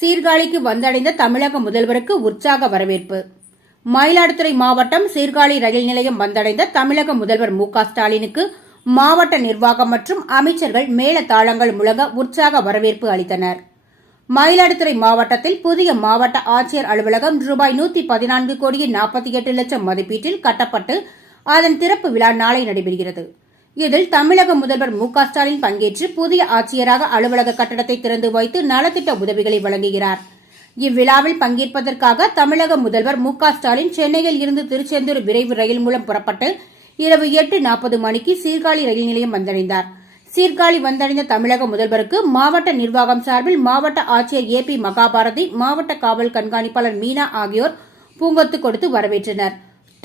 சீர்காழிக்கு வந்தடைந்த தமிழக முதல்வருக்கு உற்சாக வரவேற்பு. மயிலாடுதுறை மாவட்டம் சீர்காழி ரயில் நிலையம் வந்தடைந்த தமிழக முதல்வர் மு ஸ்டாலினுக்கு மாவட்ட நிர்வாகம் மற்றும் அமைச்சர்கள் மேல தாளங்கள் முழங்க உற்சாக வரவேற்பு அளித்தனர். மயிலாடுதுறை மாவட்டத்தில் புதிய மாவட்ட ஆட்சியர் அலுவலகம் ரூபாய் நூத்தி பதினான்கு கோடியே நாற்பத்தி எட்டு லட்சம் மதிப்பீட்டில் கட்டப்பட்டு அதன் திறப்பு விழா நாளை நடைபெறுகிறது. இதில் தமிழக முதல்வர் மு க ஸ்டாலின் பங்கேற்று புதிய ஆட்சியராக அலுவலக கட்டடத்தை திறந்து வைத்து நலத்திட்ட உதவிகளை வழங்குகிறார். இவ்விழாவில் பங்கேற்பதற்காக தமிழக முதல்வர் மு க ஸ்டாலின் சென்னையில் இருந்து திருச்செந்தூர் விரைவு ரயில் மூலம் புறப்பட்டு இரவு எட்டு நாற்பது மணிக்கு சீர்காழி ரயில் நிலையம் வந்தடைந்தார். சீர்காழி வந்தடைந்த தமிழக முதல்வருக்கு மாவட்ட நிர்வாகம் சார்பில் மாவட்ட ஆட்சியர் ஏ பி மகாபாரதி மாவட்ட காவல் கண்காணிப்பாளர் மீனா ஆகியோர் பூங்கொத்து கொடுத்து வரவேற்றனர்.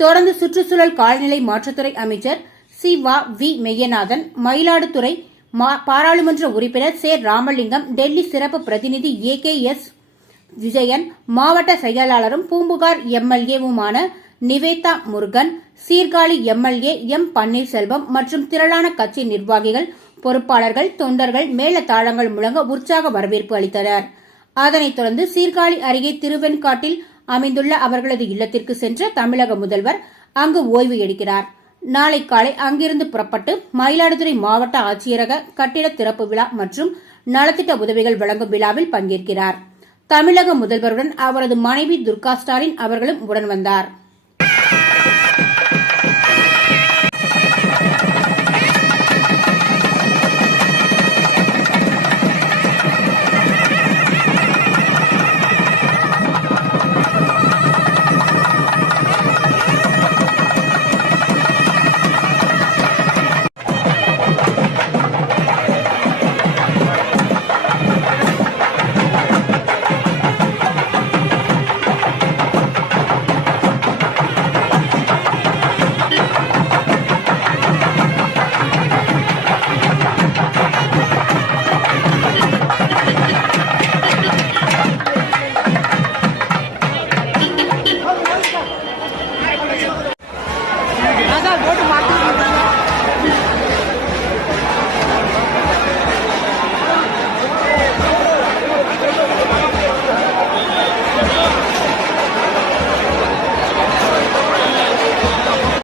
தொடர்ந்து சுற்றுச்சூழல் காலநிலை மாற்றத்துறை அமைச்சர் சி. வா. வி. மெய்யநாதன் மயிலாடுதுறை மா- பாராளுமன்ற உறுப்பினர் சே. ராமலிங்கம் டெல்லி சிறப்பு பிரதிநிதி ஏ. கே. எஸ். விஜயன் மாவட்ட செயலாளரும் பூம்புகார் எம்எல்ஏவுமான நிவேதா முருகன் சீர்காழி எம்எல்ஏ எம். பன்னீர்செல்வம் மற்றும் திரளான கட்சி நிர்வாகிகள் பொறுப்பாளர்கள் தொண்டர்கள் மேளதாளங்கள் முழங்க உற்சாக வரவேற்பு அளித்தனர். அதனைத் தொடர்ந்து சீர்காழி அருகே திருவெண்காட்டில் அமைந்துள்ள அவர்களது இல்லத்திற்கு சென்ற தமிழக முதல்வர் அங்கு ஓய்வு எடுக்கிறார். நாளை காலை அங்கிருந்து புறப்பட்டு மயிலாடுதுறை மாவட்ட ஆட்சியரக கட்டிட திறப்பு விழா மற்றும் நலத்திட்ட உதவிகள் வழங்கும் விழாவில் பங்கேற்கிறார். தமிழக முதல்வருடன் அவரது மனைவி துர்கா ஸ்டாலின் அவர்களும் உடன் வந்தார்.